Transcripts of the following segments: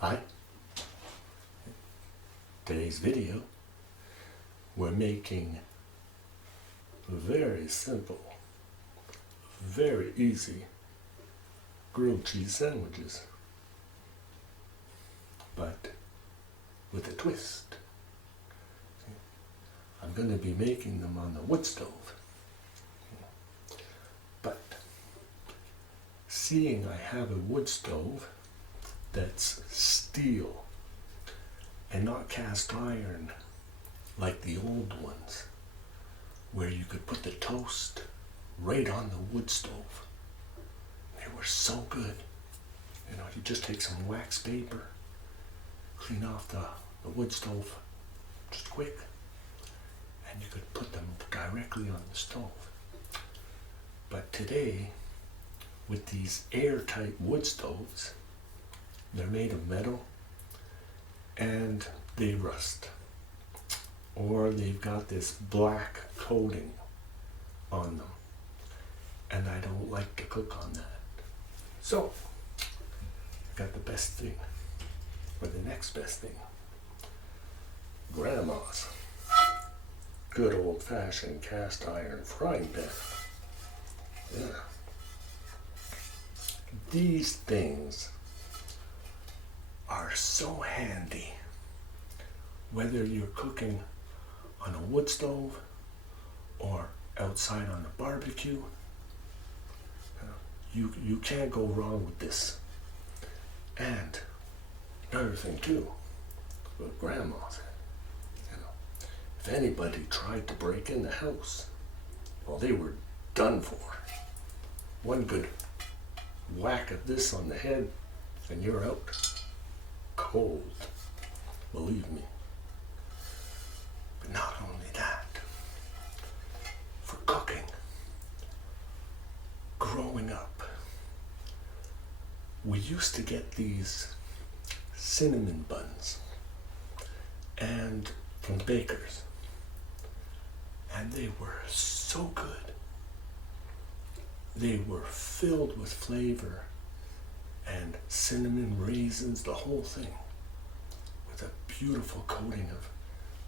Hi. Today's video, we're making very simple, very easy grilled cheese sandwiches, but with a twist. I'm going to be making them on the wood stove, but seeing I have a wood stove that's steel and not cast iron like the old ones, where you could put the toast right on the wood stove. They were so good. You know, you just take some wax paper, clean off the wood stove just quick, and you could put them directly on the stove. But today, with these airtight wood stoves, they're made of metal and they rust, or they've got this black coating on them, and I don't like to cook on that. So I got the best thing, or the next best thing. Grandma's good old-fashioned cast iron frying pan. Yeah. These things are so handy, whether you're cooking on a wood stove or outside on a barbecue. You can't go wrong with this. And another thing too, with grandma's, if anybody tried to break in the house, well, they were done for. One good whack of this on the head and you're out. Cold, believe me. But not only that, for cooking, growing up, we used to get these cinnamon buns and from bakers, and they were so good. They were filled with flavor and cinnamon raisins, the whole thing, with a beautiful coating of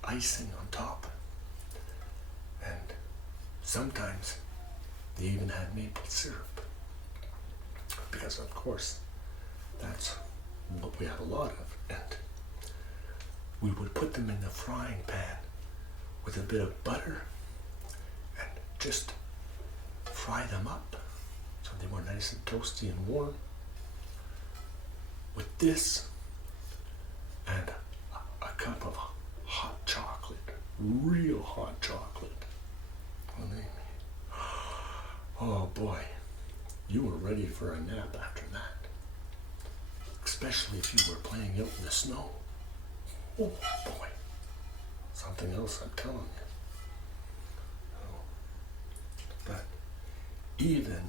icing on top. And sometimes they even had maple syrup, because of course that's what we have a lot of. And we would put them in the frying pan with a bit of butter and just fry them up so they were nice and toasty and warm. With this and a cup of hot chocolate, real hot chocolate. Oh boy, you were ready for a nap after that. Especially if you were playing out in the snow. Oh boy, something else, I'm telling you. But even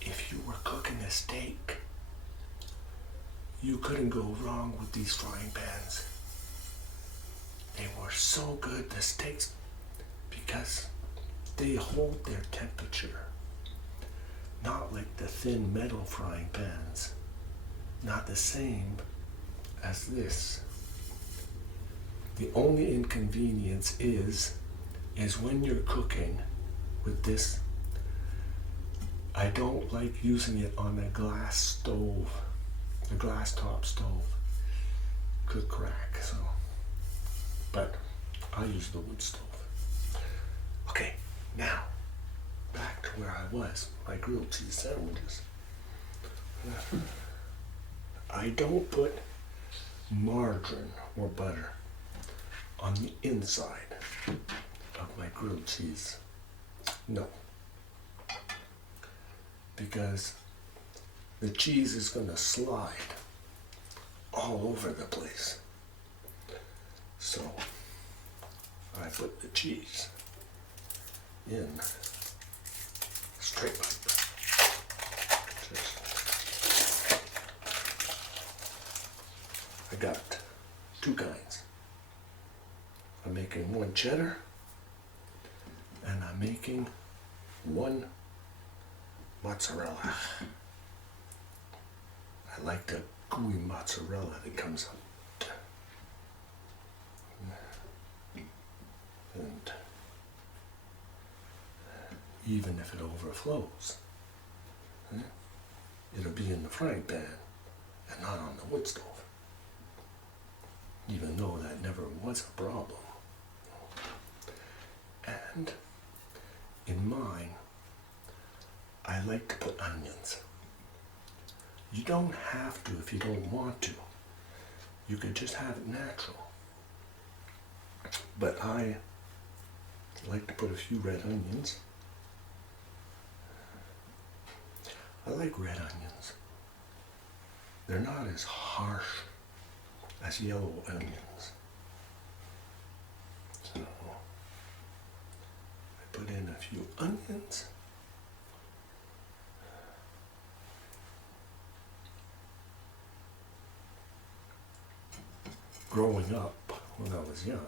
if you were cooking a steak, you couldn't go wrong with these frying pans. They were so good, the steaks, because they hold their temperature. Not like the thin metal frying pans. Not the same as this. The only inconvenience is when you're cooking with this, I don't like using it on a glass stove. A glass top stove could crack, so. But I use the wood stove. Okay, now back to where I was, my grilled cheese sandwiches. I don't put margarine or butter on the inside of my grilled cheese. No. Because the cheese is going to slide all over the place. So I put the cheese in straight up. I got two kinds. I'm making one cheddar and I'm making one mozzarella. I like to gooey mozzarella that comes out. And even if it overflows, it'll be in the frying pan and not on the wood stove. Even though that never was a problem. And in mine, I like to put onions. You don't have to if you don't want to. You could just have it natural. But I like to put a few red onions. I like red onions. They're not as harsh as yellow onions. So I put in a few onions. Growing up when I was young,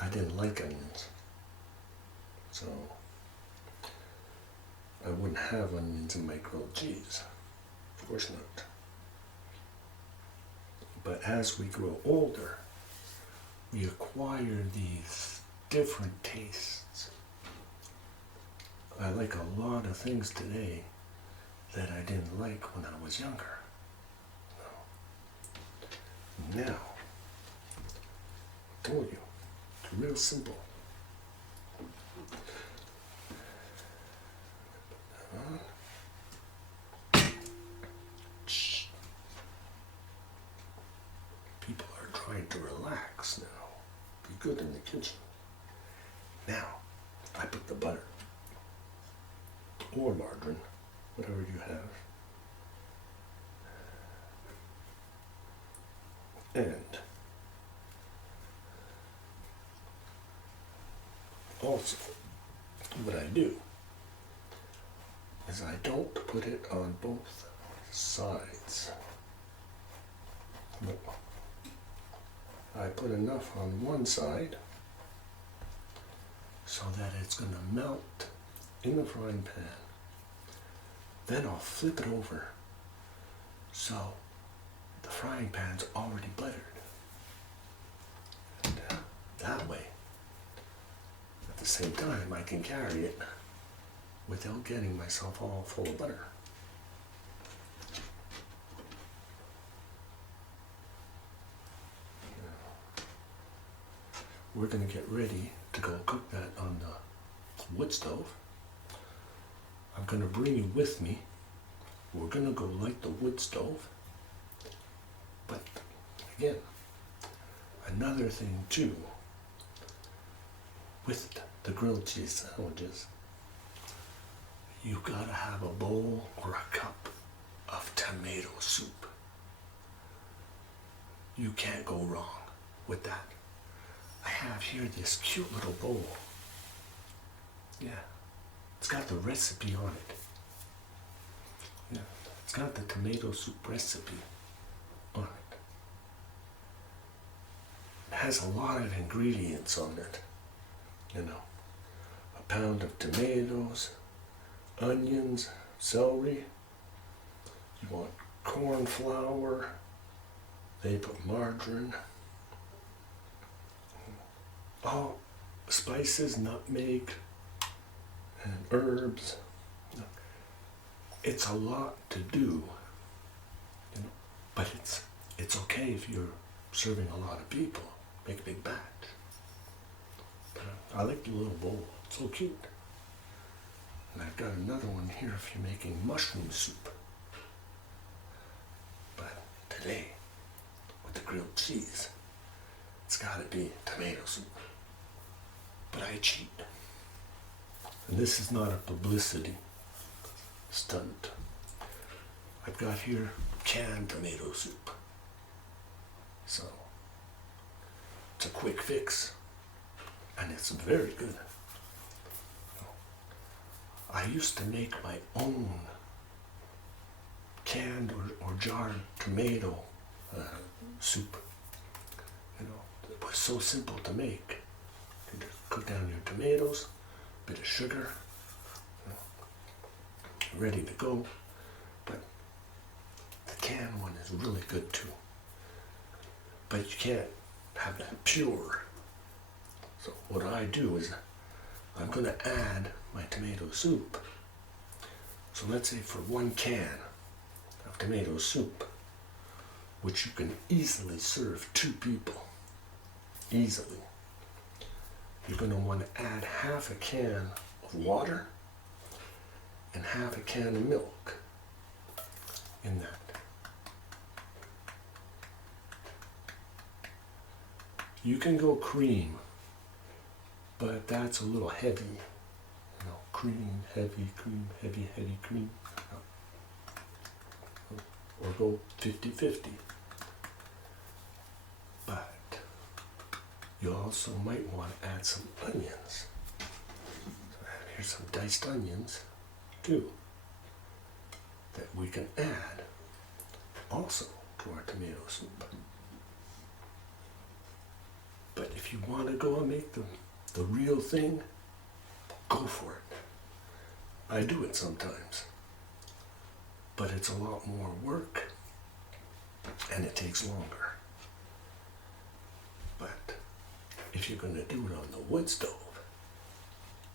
I didn't like onions. So I wouldn't have onions in my grilled cheese. Of course not. But as we grow older, we acquire these different tastes. I like a lot of things today that I didn't like when I was younger. Now, I told you, it's real simple. People are trying to relax now. Be good in the kitchen. Now, I put the butter or margarine, whatever you have. And also, what I do is I don't put it on both sides. No. I put enough on one side so that it's going to melt in the frying pan. Then I'll flip it over so the frying pan's already buttered. And that way, at the same time, I can carry it without getting myself all full of butter. We're going to get ready to go cook that on the wood stove. I'm going to bring you with me. We're going to go light the wood stove. But again, another thing too, with the grilled cheese sandwiches, you gotta have a bowl or a cup of tomato soup. You can't go wrong with that. I have here this cute little bowl. Yeah, it's got the recipe on it. Yeah, it's got the tomato soup recipe on it. It has a lot of ingredients on it. You know, a pound of tomatoes, onions, celery. You want corn flour. They put margarine. All spices, nutmeg, and herbs. It's a lot to do, but it's okay if you're serving a lot of people. Make a big batch. But I like the little bowl. It's so cute. And I've got another one here if you're making mushroom soup. But today, with the grilled cheese, it's got to be tomato soup. But I cheat. And this is not a publicity stunt. I've got here canned tomato soup. So, it's a quick fix. And it's very good. I used to make my own canned or jarred tomato soup. It was so simple to make. You just cook down your tomatoes, a bit of sugar, ready to go. But canned one is really good too. But you can't have that pure. So what I do is I'm going to add my tomato soup. So let's say for 1 can of tomato soup, which you can easily serve 2 people, easily, you're going to want to add half a can of water and half a can of milk in that. You can go cream, but that's a little heavy. You know, cream, heavy, heavy cream. Or go 50-50. But you also might want to add some onions. So here's some diced onions too, that we can add also to our tomato soup. But if you want to go and make the real thing, go for it. I do it sometimes, but it's a lot more work and it takes longer. But if you're going to do it on the wood stove,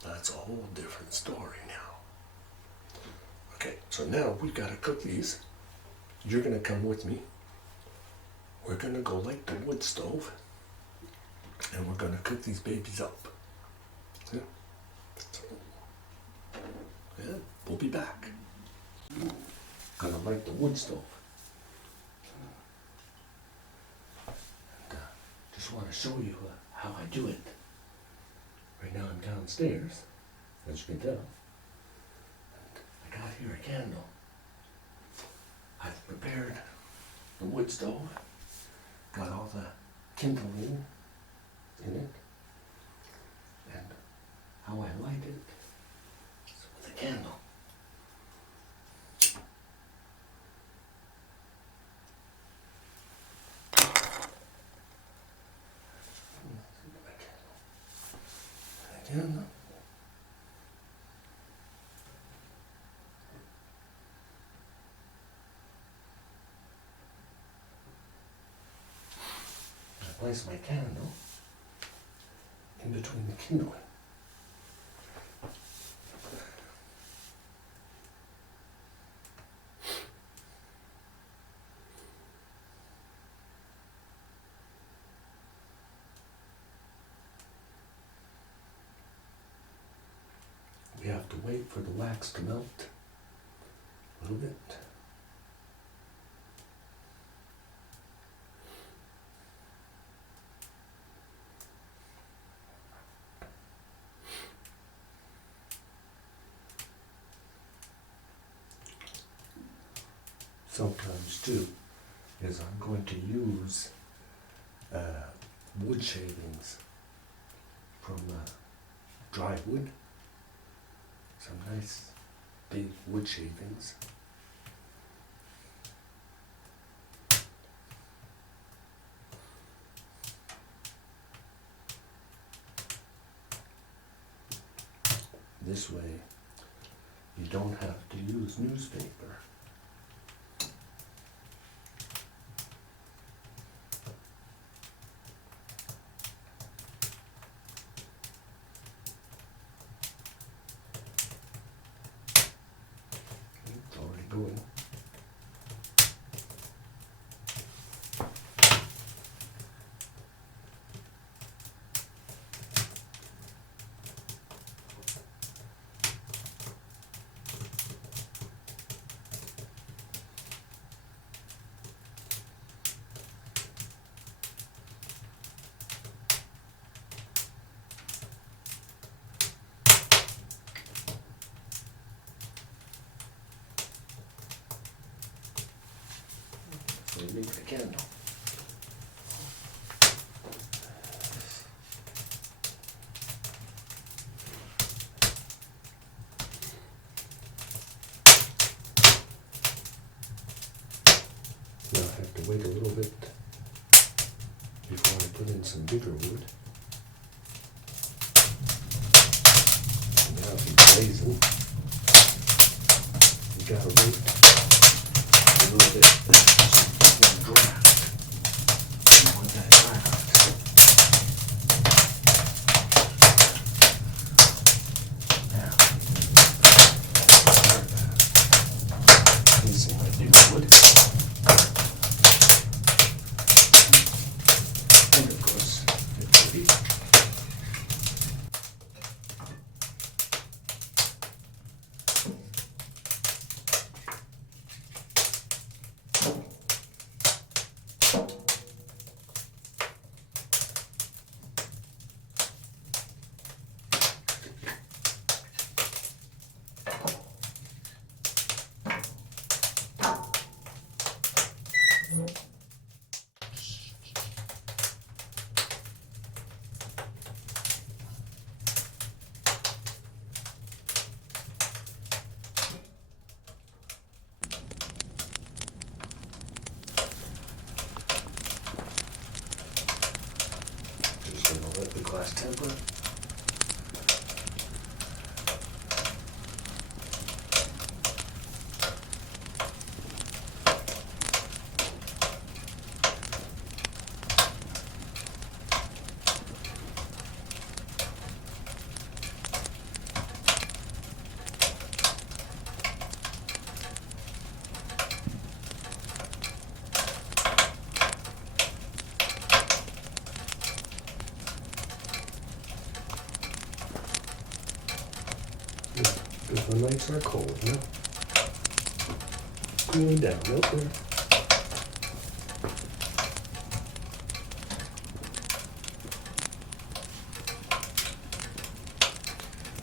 that's a whole different story now. Okay, so now we've got to cook these. You're going to come with me. We're going to go light the wood stove and we're going to cook these babies up. Yeah? So, yeah, we'll be back. Gonna light the wood stove. And, just want to show you how I do it. Right now I'm downstairs, as you can tell. And I got here a candle. I've prepared the wood stove. Got all the kindling in it. And how I light it is with a candle. Again. I place my candle in between the kindling. We have to wait for the wax to melt a little bit. Sometimes too, is I'm going to use wood shavings from dry wood. Some nice big wood shavings. This way, you don't have to use newspaper. It's already going. So you make the candle. Now I have to wait a little bit before I put in some bigger wood. Now it's blazing. You gotta wait a little bit. over. Because the nights are cold, no? Cooling down, no clear.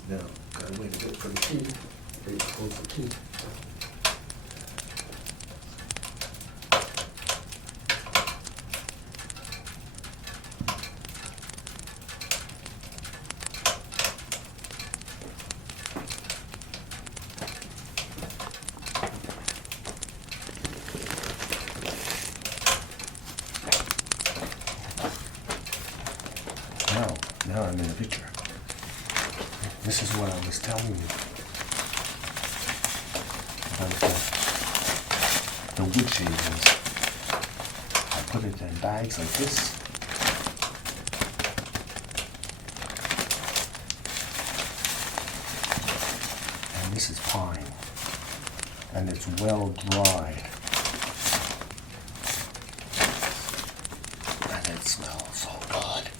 Now, gotta wait a bit for the tea. Wait for tea. Now I'm in the picture. This is what I was telling you about the wood shavings. I put it in bags like this. And this is pine. And it's well dried. And it smells so good.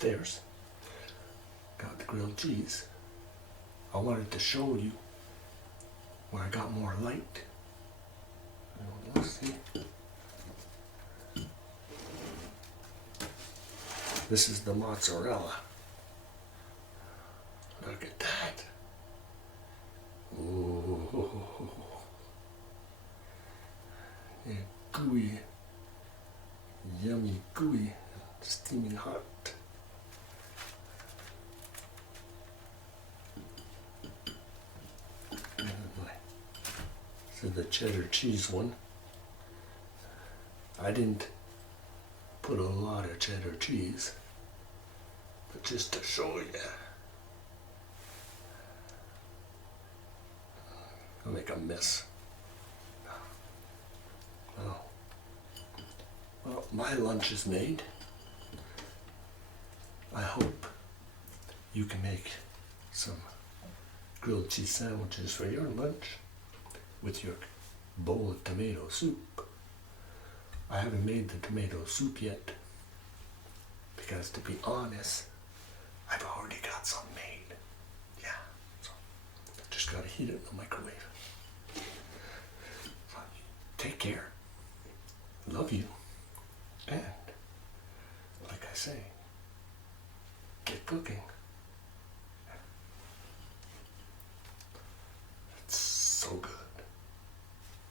upstairs. Got the grilled cheese. I wanted to show you where I got more light. Let's see. This is the mozzarella. Look at that. Ooh. Yeah, gooey. Yummy, gooey, steaming hot. So the cheddar cheese one. I didn't put a lot of cheddar cheese, but just to show you. I'll make a mess. Well, my lunch is made. I hope you can make some grilled cheese sandwiches for your lunch with your bowl of tomato soup. I haven't made the tomato soup yet because, to be honest, I've already got some made. Yeah, so just gotta heat it in the microwave. So, take care. Love you. And, like I say, get cooking.